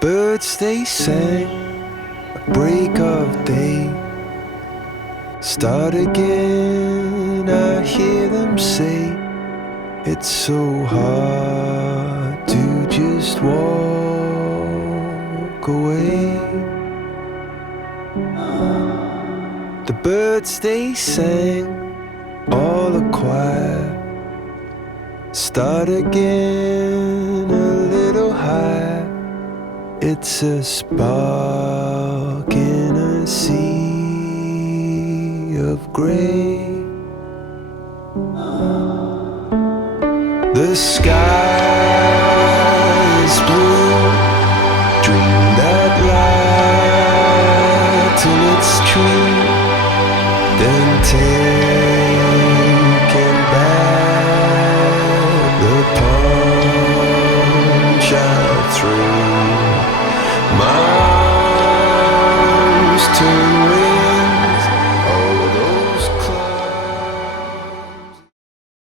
birds they sang at break of day. Start again, I hear them say, it's so hard to just walk away. The birds they sang, all a choir. Start again, a little higher. It's a spark in a sea of grey. The sky is blue. Dream that light till it's true. Then take